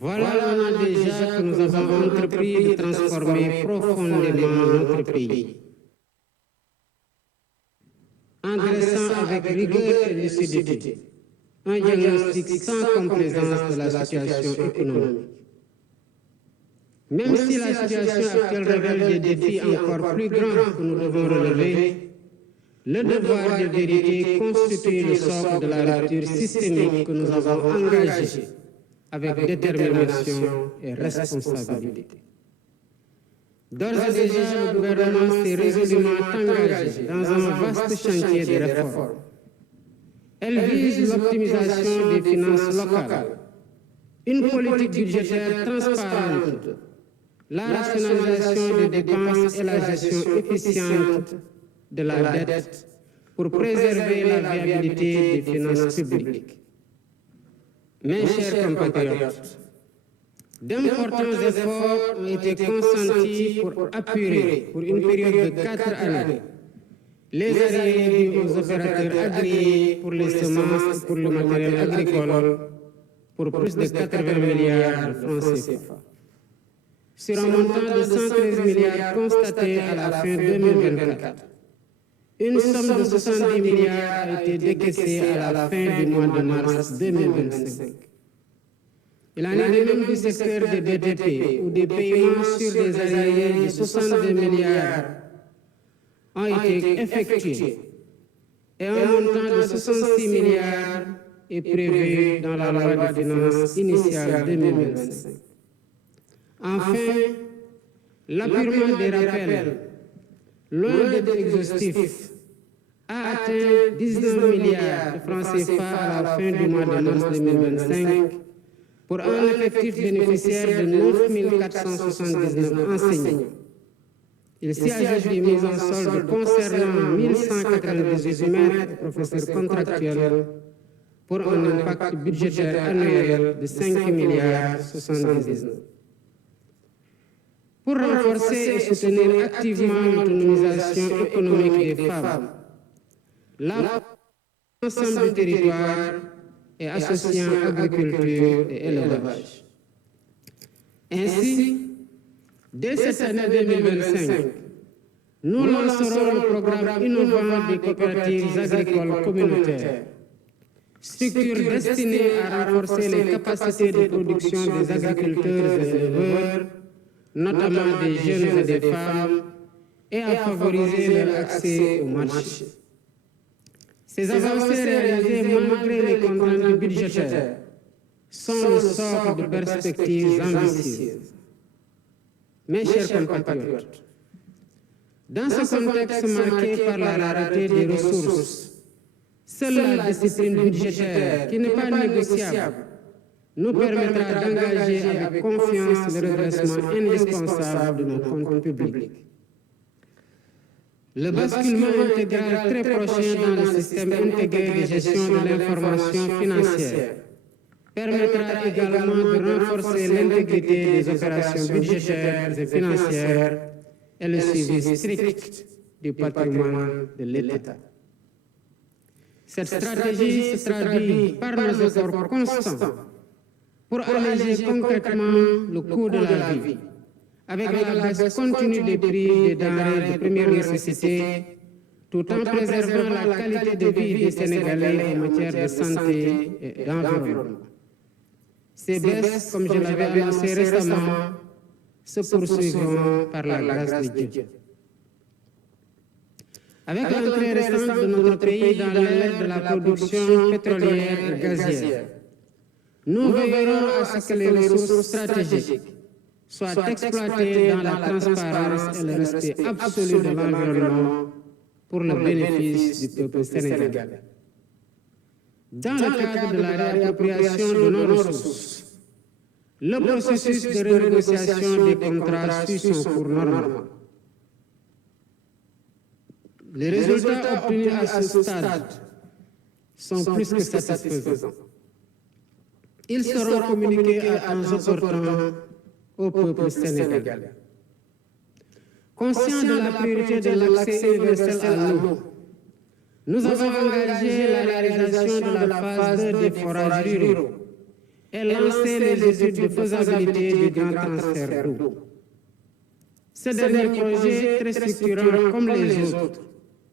Voilà un an déjà que nous avons entrepris de transformer profondément notre pays. En dressant avec rigueur et lucidité un diagnostic sans complaisance de la situation économique. Même si la situation actuelle révèle des défis encore plus grands que nous devons relever, le devoir de vérité constitue le socle de la rupture systémique que nous avons engagée avec détermination et responsabilité. D'ores et déjà, le gouvernement s'est résolument engagé dans un vaste chantier de réformes. Elle vise l'optimisation des finances locales, une politique budgétaire transparente, la rationalisation des dépenses et la gestion efficiente de la dette pour préserver la viabilité des finances publiques. Mes chers compatriotes, d'importants efforts ont été consentis pour apurer, pour une période de 4 années, les arriérés dus aux opérateurs agréés pour les semences et pour le matériel agricole pour plus de 80 milliards de francs CFA. Sur un montant de 113 milliards constaté à la fin 2024, une somme de 70 milliards a été décaissée à la fin du mois de mars 2025. Il en est de même du secteur des BTP, où des paiements sur des arriérés de 62 milliards ont été effectués et un montant de 66 milliards est prévu dans la loi de finances initiale 2025. Enfin, l'appurement des rappels, loin d'être exhaustif, a atteint 19 milliards de francs CFA à la fin du mois de mars 2025 pour un effectif bénéficiaire de 9 479 enseignants. Il s'y ajoute des mises en solde concernant 1198 maîtres et professeurs contractuels pour un impact budgétaire annuel de 5 milliards 79. Pour renforcer et soutenir activement l'autonomisation économique des femmes, l'ensemble du territoire et associant agriculture et élevage. Ainsi, dès cette année 2025, nous lancerons le programme innovant des coopératives agricoles communautaires, structure destinée à renforcer les capacités de production des agriculteurs et éleveurs, notamment des jeunes et des femmes, et à favoriser leur accès au marché. Ces avancées réalisées malgré les contraintes budgétaires sont le socle de perspectives ambitieuses. Mes chers compatriotes, dans ce contexte marqué par la rareté des ressources, seule la discipline budgétaire, qui n'est pas négociable, nous permettra d'engager avec confiance le redressement indispensable de nos comptes publics. Le basculement intégral très prochain dans le système intégré de gestion de l'information financière permettra également de renforcer l'intégrité des opérations budgétaires et financières et le suivi strict du patrimoine de l'État. Cette stratégie se traduit par nos efforts constants pour alléger concrètement le coût de la vie, avec la baisse continue des prix des denrées de première nécessité, tout en préservant la qualité de vie des Sénégalais en matière de santé et d'environnement. Ces baisses, comme je l'avais annoncé récemment, se poursuivront par la grâce de Dieu. Avec l'entrée récente de notre pays dans l'ère de la production pétrolière et gazière, nous veillerons à ce que les ressources stratégiques soient exploitées dans la transparence et le respect absolu de l'environnement pour le bénéfice du peuple sénégalais. Dans le cadre de la réappropriation de nos ressources, le processus de renégociation des contrats suit son cours normal. Les résultats obtenus à ce stade sont plus que satisfaisants. Ils seront communiqués à temps opportun au peuple sénégalais. Conscient de la priorité de l'accès universel à l'eau, nous avons engagé la réalisation de la phase 2 des forages ruraux et lancer les études de faisabilité du grand transfert d'eau. Ce dernier projet, très structurant comme les autres,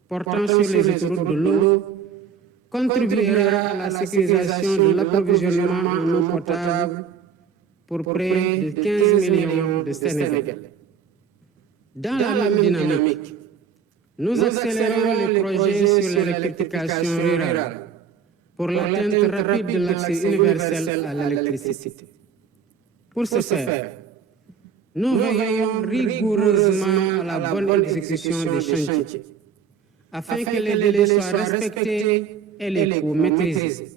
portant sur les autoroutes de l'eau, contribuera à la sécurisation de l'approvisionnement en eau potable pour près de 15 millions de Sénégalais. Dans la même dynamique, nous accélérons les projets sur l'électrification rurale pour l'atteinte rapide de l'accès universel à l'électricité. Pour ce faire, nous veillons rigoureusement à la bonne exécution des chantiers, afin que les délais soient respectés et les coûts maîtrisés,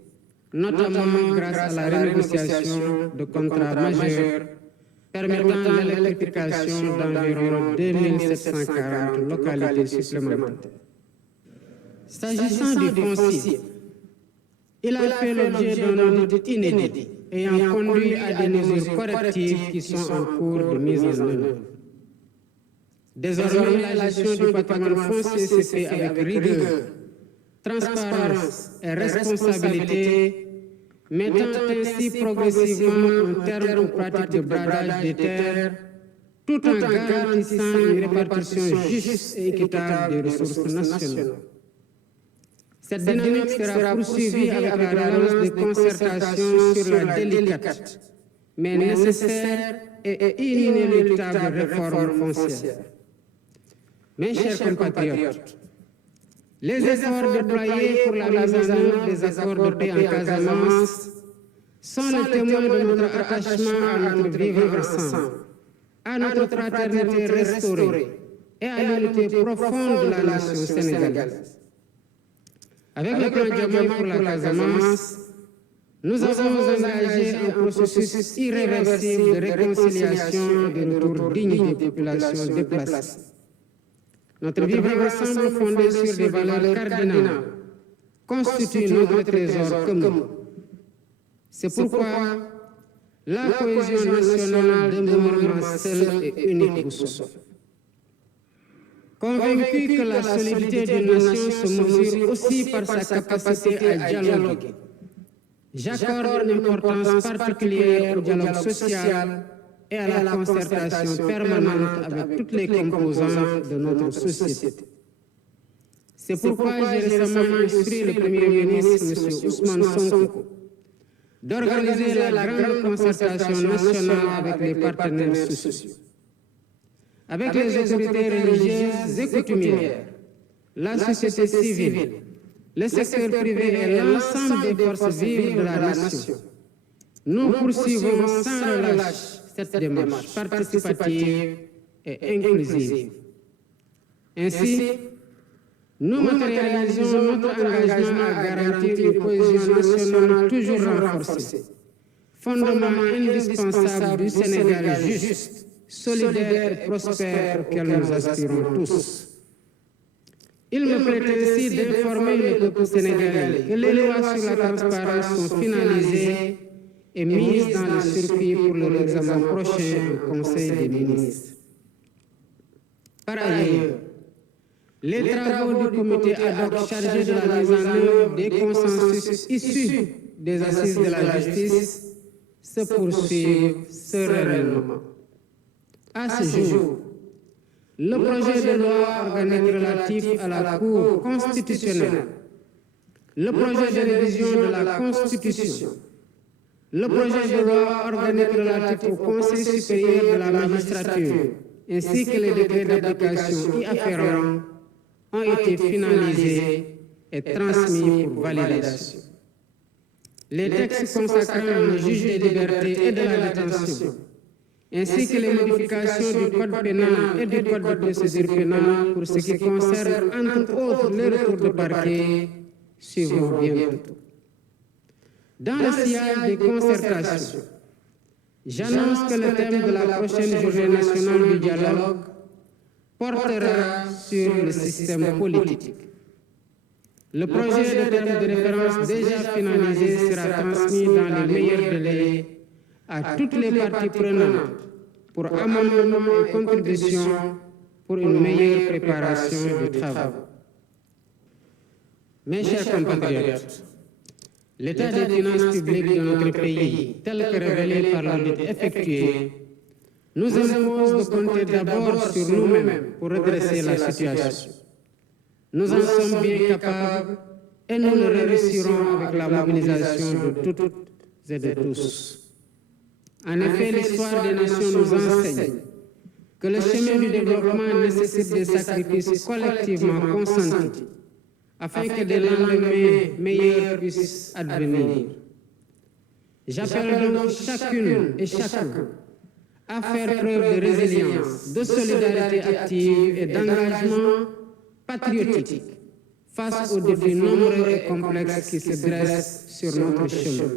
notamment grâce à la renégociation de contrats majeurs permettant l'électrification d'environ 2740 localités supplémentaires. S'agissant du foncier, il a fait l'objet d'un audit inédit ayant conduit à des mesures correctives qui sont en cours de mise en œuvre. Désormais, la gestion du patrimoine foncier se fait avec rigueur, transparence et responsabilité, mettant ainsi progressivement un terme aux pratiques de bradage des terres, tout en garantissant une répartition juste et équitable des ressources nationales. Cette dynamique sera poursuivie avec la relance des concertations sur la délicate, mais nécessaire et inéluctable réforme foncière. Mes chers compatriotes, les efforts déployés pour la mise en œuvre des accords de paix en Casamance sont le témoin de notre attachement à notre vivre ensemble, à notre fraternité restaurée et à l'unité profonde de la nation sénégalaise. Avec le plan Diomaye pour la Casamance, nous avons engagé un processus irréversible de réconciliation et de retour digne des populations déplacées. Notre vivre ensemble fondé sur des valeurs cardinales constitue notre trésor commun. C'est pourquoi la cohésion nationale demeure ma seule et unique boussole. Convaincu que la solidité d'une nation se mesure aussi par sa capacité à dialoguer, j'accorde une importance particulière au dialogue social et à la concertation permanente avec toutes les composantes de notre société. C'est pourquoi j'ai récemment instruit le Premier ministre, M. Ousmane Sonko, d'organiser la grande concertation nationale avec les partenaires sociaux, avec les autorités religieuses et coutumières, la société civile, le secteur privé et l'ensemble des forces vives de la nation. Nous poursuivons sans relâche cette démarche participative et inclusive. Ainsi, nous matérialisons notre engagement à garantir une cohésion nationale toujours renforcée, fondement indispensable du Sénégal juste, solidaire et prospère auquel nous aspirons tous. Il me plaît ainsi d'informer le peuple sénégalais que les lois sur la transparence sont finalisées et mises dans le circuit pour leur examen prochain au Conseil des ministres. Par ailleurs, les travaux du comité ad hoc chargé de la mise en œuvre des consensus issus des assises de la justice se poursuivent sereinement. À ce jour, le projet de loi organique relatif à la Cour constitutionnelle, le projet de révision de la Constitution, le projet de loi organique relatif au Conseil supérieur de la magistrature, ainsi que les décrets d'application y afférents, ont été finalisés et transmis pour validation. Les textes consacrant le juge des libertés et de la détention, ainsi que les modifications du Code pénal et du Code de procédure pénale pour ce qui concerne, entre autres, les retours de parquet, suivront bientôt. Dans le sillage des concertations, j'annonce que le thème de la prochaine journée nationale du dialogue portera sur le système politique. Le projet de thème de référence déjà finalisé sera transmis dans les meilleurs délais à toutes les parties prenantes pour amendements et contributions pour une meilleure préparation des travaux. Mes chers compatriotes, L'état des finances publiques de notre pays, tel que révélé par l'audit effectué, nous impose de compter d'abord sur nous-mêmes pour redresser la situation. Nous en sommes bien capables et nous le réussirons avec la mobilisation de toutes et de tous. En effet, l'histoire des nations nous enseigne que le chemin du développement nécessite des sacrifices collectivement consentis afin que des lendemains meilleurs puissent advenir. J'appelle donc chacune et chacun à faire preuve de résilience, de solidarité active et d'engagement patriotique face aux défis nombreux et complexes qui se dressent sur notre chemin.